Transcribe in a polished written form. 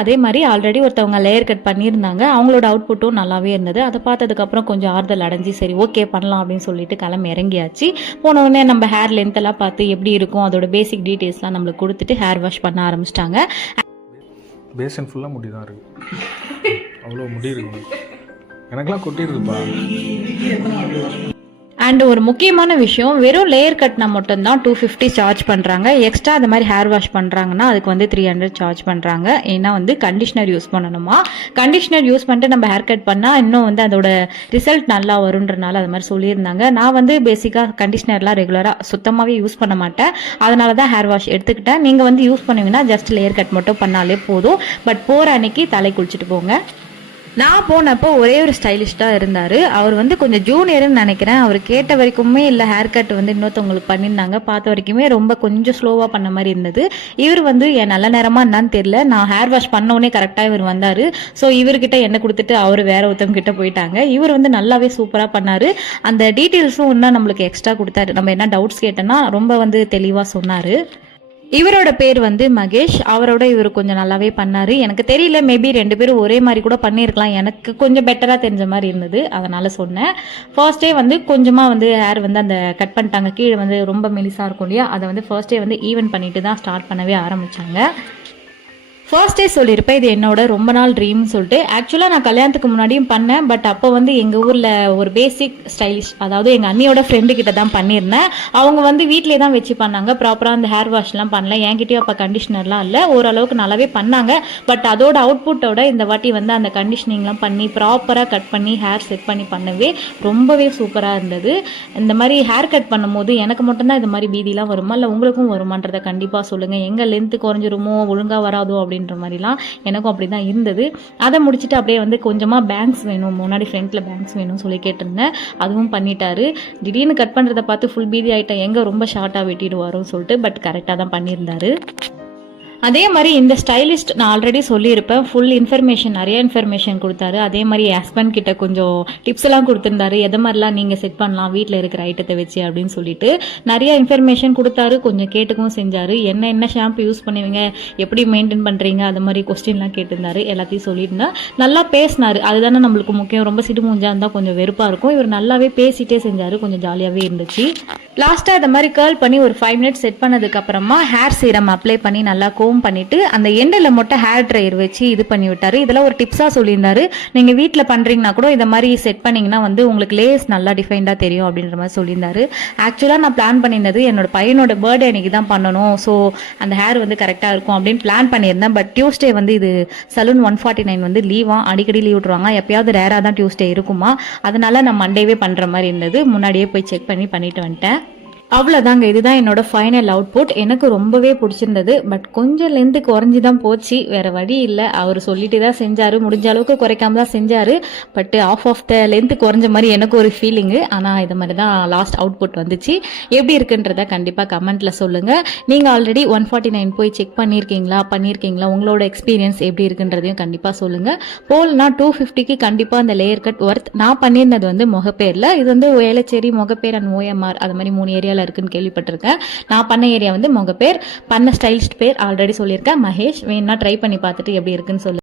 அதே மாதிரி ஆல்ரெடி ஒருத்தவங்க லேயர் கட் பண்ணியிருந்தாங்க, அவங்களோட அவுட்புட்டும் நல்லாவே இருந்தது. அதை பார்த்ததுக்கப்புறம் கொஞ்சம் ஆறுதல் அடைஞ்சு சரி ஓகே பண்ணலாம் அப்படின்னு சொல்லிட்டு கிளம்பி இறங்கியாச்சு. போனவுடனே நம்ம ஹேர் லென்த் எல்லாம் பார்த்து எப்படி இருக்கும் அதோட பேசிக் டீட்டெயில்ஸ்லாம் நம்மளுக்கு கொடுத்துட்டு ஹேர் வாஷ் பண்ண ஆரம்பிச்சிட்டாங்க. பேசன் ஃபுல்லாக முடி தான் இருக்கு, அவ்வளோ முடி இருக்கு, எனக்கெல்லாம் கொட்டிடுதுப்பா. அண்ட் ஒரு முக்கியமான விஷயம், வெறும் லேயர் கட்னா மட்டும்தான் 250 சார்ஜ் பண்ணுறாங்க. எக்ஸ்ட்ரா அது மாதிரி ஹேர் வாஷ் பண்ணுறாங்கன்னா அதுக்கு வந்து 300 சார்ஜ் பண்ணுறாங்க. ஏன்னா வந்து கண்டிஷனர் யூஸ் பண்ணணுமா, கண்டிஷனர் யூஸ் பண்ணிட்டு நம்ம ஹேர் கட் பண்ணால் இன்னும் வந்து அதோட ரிசல்ட் நல்லா வருன்றனால அது மாதிரி சொல்லியிருந்தாங்க. நான் வந்து பேசிக்காக கண்டிஷனர்லாம் ரெகுலராக சுத்தமாகவே யூஸ் பண்ண மாட்டேன், அதனால தான் ஹேர் வாஷ் எடுத்துக்கிட்டேன். நீங்கள் வந்து யூஸ் பண்ணுவீங்கன்னா ஜஸ்ட் லேயர் கட் மட்டும் பண்ணாலே போதும். பட் போகிற அன்னைக்கு தலை குளிச்சுட்டு போங்க. நான் போனப்போ ஒரே ஒரு ஸ்டைலிஷ்டாக இருந்தார். அவர் வந்து கொஞ்சம் ஜூனியர்னு நினைக்கிறேன். அவர் கேட்ட வரைக்குமே இல்லை, ஹேர் கட் வந்து இன்னொருத்தவங்களுக்கு பண்ணியிருந்தாங்க, பார்த்த வரைக்குமே ரொம்ப கொஞ்சம் ஸ்லோவாக பண்ண மாதிரி இருந்தது. இவர் வந்து என் நல்ல நேரமாக என்னன்னு தெரியல, நான் ஹேர் வாஷ் பண்ணவுடனே கரெக்டாக இவர் வந்தார். ஸோ இவர்கிட்ட என்ன கொடுத்துட்டு அவர் வேற ஒருத்தவங்க கிட்ட போயிட்டாங்க. இவர் வந்து நல்லாவே சூப்பராக பண்ணார். அந்த டீட்டெயில்ஸும் இன்னும் நம்மளுக்கு எக்ஸ்ட்ரா கொடுத்தாரு. நம்ம என்ன டவுட்ஸ் கேட்டோன்னா ரொம்ப வந்து தெளிவாக சொன்னார். இவரோட பேர் வந்து மகேஷ். அவரோட இவர் கொஞ்சம் நல்லாவே பண்ணார். எனக்கு தெரியல, மேபி 2 பேரும் ஒரே மாதிரி கூட பண்ணியிருக்கலாம். எனக்கு கொஞ்சம் பெட்டராக தெரிஞ்ச மாதிரி இருந்தது, அதனால் சொன்னேன். ஃபர்ஸ்டே வந்து கொஞ்சமாக வந்து ஹேர் வந்து அந்த கட் பண்ணிட்டாங்க, கீழே வந்து ரொம்ப மெலிசாக இருக்கும் இல்லையா, அதை வந்து ஃபர்ஸ்டே வந்து ஈவன் பண்ணிட்டு தான் ஸ்டார்ட் பண்ணவே ஆரம்பித்தாங்க. ஃபர்ஸ்டே சொல்லியிருப்பேன் இது என்னோட ரொம்ப நாள் ட்ரீம்னு சொல்லிட்டு. ஆக்சுவலாக நான் கல்யாணத்துக்கு முன்னாடியும் பண்ணேன், பட் அப்போ வந்து எங்கள் ஊரில் ஒரு பேசிக் ஸ்டைலிஷ், அதாவது எங்கள் அண்ணியோட ஃப்ரெண்டு கிட்ட தான் பண்ணியிருந்தேன். அவங்க வந்து வீட்டிலே தான் வச்சு பண்ணாங்க, ப்ராப்பராக அந்த ஹேர் வாஷ்லாம் பண்ணல. என்கிட்டயும் அப்போ கண்டிஷனர்லாம் இல்லை, ஓரளவுக்கு நல்லாவே பண்ணாங்க. பட் அதோட அவுட்புட்டோட இந்த வாட்டி வந்து அந்த கண்டிஷனிங்லாம் பண்ணி ப்ராப்பராக கட் பண்ணி ஹேர் செட் பண்ணி பண்ணவே ரொம்பவே சூப்பராக இருந்தது. இந்த மாதிரி ஹேர் கட் பண்ணும்போது எனக்கு மட்டும்தான் இது மாதிரி பீதிலாம் வருமா, இல்லை உங்களுக்கும் வருமானதை கண்டிப்பாக சொல்லுங்கள். எங்கே லென்த்து குறைஞ்சிருமோ, ஒழுங்காக வராதோ அப்படின்ற மாதிரிலாம் எனக்கும் அப்படி தான் இருந்தது. அதை முடிச்சுட்டு அப்படியே வந்து கொஞ்சமாக பேங்க்ஸ் வேணும், முன்னாடி ஃப்ரண்ட்டில் பேங்க்ஸ் வேணும்னு சொல்லி கேட்டிருந்தேன். அதுவும் பண்ணிட்டாரு. திடீர்னு கட் பண்ணுறதை பார்த்து ஃபுல் பீதி ஆகிட்டேன், எங்கே ரொம்ப ஷார்ட்டாக வெட்டிடுவாரோன்னு சொல்லிட்டு. பட் கரெக்டாக தான் பண்ணியிருந்தாரு. அதே மாதிரி இந்த ஸ்டைலிஸ்ட் நான் ஆல்ரெடி சொல்லியிருப்பேன், ஃபுல் இன்ஃபர்மேஷன், நிறைய இன்ஃபர்மேஷன் கொடுத்தாரு. அதே மாதிரி ஹஸ்பண்ட் கிட்ட கொஞ்சம் டிப்ஸ் எல்லாம் கொடுத்துருந்தாரு, எதை மாதிரிலாம் நீங்கள் செட் பண்ணலாம் வீட்டில் இருக்கிற ஐட்டத்தை வச்சு அப்படின்னு சொல்லிட்டு நிறைய இன்ஃபர்மேஷன் கொடுத்தாரு. கொஞ்சம் கேட்டுக்கவும் செஞ்சார். என்ன ஷாம்பு யூஸ் பண்ணுவீங்க, எப்படி மெயின்டைன் பண்ணுறீங்க, அது மாதிரி கொஸ்டின்லாம் கேட்டிருந்தாரு. எல்லாத்தையும் சொல்லியிருந்தேன். நல்லா பேசினார், அதுதானே நம்மளுக்கு முக்கியம். ரொம்ப சிடு மூஞ்சா இருந்தால் கொஞ்சம் வெறுப்பாக இருக்கும். இவர் நல்லாவே பேசிட்டே செஞ்சார், கொஞ்சம் ஜாலியாகவே இருந்துச்சு. லாஸ்ட்டாக இந்த மாதிரி கேர்ள் பண்ணி ஒரு 5 மினிட்ஸ் செட் பண்ணதுக்கு அப்புறமா ஹேர் சீரம் அப்ளை பண்ணி நல்லா கோம் பண்ணிட்டு அந்த எண்டில் மட்டும் ஹேர் ட்ரையர் வச்சு இது பண்ணி விட்டாரு. இதெல்லாம் ஒரு டிப்ஸாக சொல்லியிருந்தாரு. நீங்கள் வீட்டில் பண்ணுறீங்கன்னா கூட இதை மாதிரி செட் பண்ணிங்கன்னா வந்து உங்களுக்கு லேஸ் நல்லா டிஃபைண்டாக தெரியும் அப்படின்ற மாதிரி சொல்லியிருந்தாரு. ஆக்சுவலாக நான் பிளான் பண்ணியிருந்தது என்னோட பையனோட பர்த்டே அன்னைக்கு தான் பண்ணணும், ஸோ அந்த ஹேர் வந்து கரெக்டாக இருக்கும் அப்படின்னு பிளான் பண்ணியிருந்தேன். பட் டியூஸ்டே வந்து இது சலூன் 149 வந்து லீவா, அடிக்கடி லீவ் விட்ருவாங்க, எப்பயாவது ரேராக தான் டியூஸ்டே இருக்குமா, அதனால நான் மண்டேவே பண்ணுற மாதிரி இருந்தது. முன்னாடியே போய் செக் பண்ணி பண்ணிட்டு வந்துட்டேன். அவ்வளோதாங்க, இதுதான் என்னோட ஃபைனல் அவுட்புட். எனக்கு ரொம்பவே பிடிச்சிருந்தது. பட் கொஞ்சம் லென்த்து குறைஞ்சி தான் போச்சு, வேறு வழி இல்லை. அவர் சொல்லிட்டு தான் செஞ்சார், முடிஞ்ச அளவுக்கு குறைக்காம தான் செஞ்சார். பட் ஆஃப் த லென்த்து குறைஞ்ச மாதிரி எனக்கு ஒரு ஃபீலிங்கு. ஆனால் இது மாதிரி தான் லாஸ்ட் அவுட்புட் வந்துச்சு. எப்படி இருக்குன்றத கண்டிப்பாக கமெண்ட்டில் சொல்லுங்கள். நீங்கள் ஆல்ரெடி 149 போய் செக் பண்ணியிருக்கீங்களா, உங்களோட எக்ஸ்பீரியன்ஸ் எப்படி இருக்குன்றதையும் கண்டிப்பாக சொல்லுங்கள். போல்னா 250க்கு கண்டிப்பாக அந்த லேயர் கட் ஒர்த். நான் பண்ணியிருந்தது வந்து முகப்பேரில், இது வந்து வேளச்சேரி, முகப்பேர் அண்ட் OMR அது மாதிரி 3 ஏரியாவில் இருக்குன்னு கேள்விப்பட்டிருக்கேன். நான் பண்ண ஏரியா வந்து முகப்பேர். பண்ண ஸ்டைலிஸ்ட் பேர் ஆல்ரெடி சொல்லியிருக்கேன், மகேஷ். வேணா ட்ரை பண்ணி பார்த்துட்டு எப்படி இருக்குன்னு சொல்லுங்க.